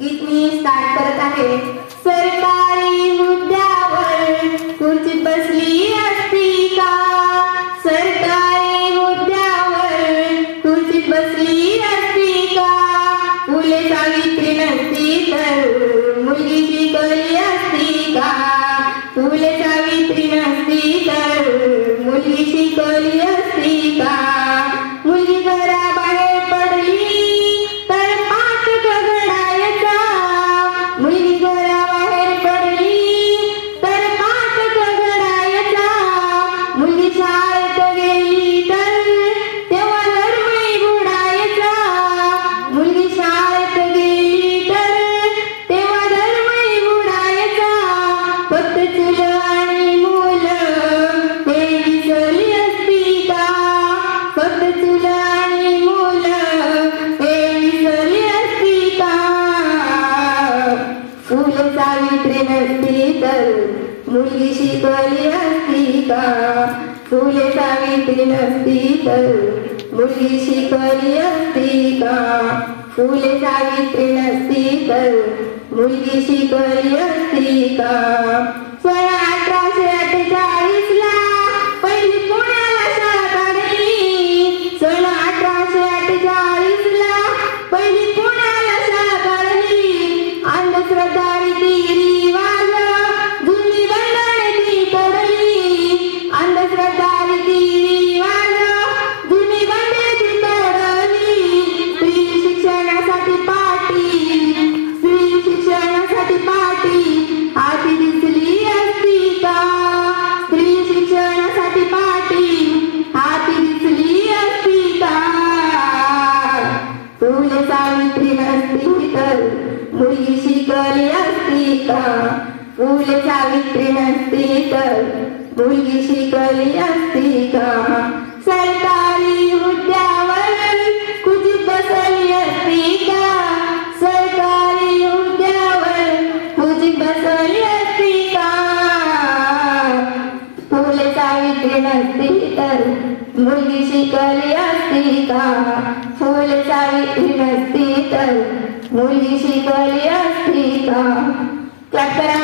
गीत मी स्टार्ट करत आहे. सरकारी हुद्द्यावर खुर्चीत बसली असती का? सरकारी हुद्द्यावर खुर्चीत बसली असती का? फुले सावित्री नसती तर मुलगी शिकली असती का? फुले सावित्री नसती तर मुलगी शिकली असती का? मुलगी घराबाहेर पडली तर पाठ घडायचा. मुलगी घराबाहेर पडली तर पाठ घडायचा. मुलगी शाळेत गेली तर तेव्हा धर्मही बुडायचा. मुलगी शाळेत गेली तर तेव्हा धर्मही बुडायचा. फक्त चूल आणि मुलं हे विसरली असती का? फक्त चूल आणि मुलं हे विसरली असती का? फुले सावित्री नसती तर मुलगी शिकली असती का? फुले सावित्री नसती तर मुलगी शिकली असती का? फुले सावित्री नसती तर मुलगी शिकली असती का? 1848 ला पहिली पुण्याला शाळा काढली. 1848 ला पहिली पुण्याला शाळा काढली. अंधश्रद्धा रीतिरिवाज जुनी बंधने ती तोडली. अंधश्रद्धा रीतिरिवाज जुनी बंधने ती तोडली. स्त्री शिक्षणासाठी पाठी, स्त्री शिक्षणासाठी पाठी हाती दिसली असती का? स्त्री शिक्षणासाठी पाठी हाती दिसली असती का? फुले सावित्री नसती तर मुलगी शिकली असती का? फुले सावित्री नसती तर मुलगी शिकली असती का? सरकारी हुद्द्यावर खुर्चीत बसली असती का? सरकारी हुद्द्यावर खुर्चीत बसली असती का? फुले सावित्री नसती तर मुलगी शिकली असती का? फुले सावित्री नसती तर मुलगी शिकली असती का? क्लॅप करा.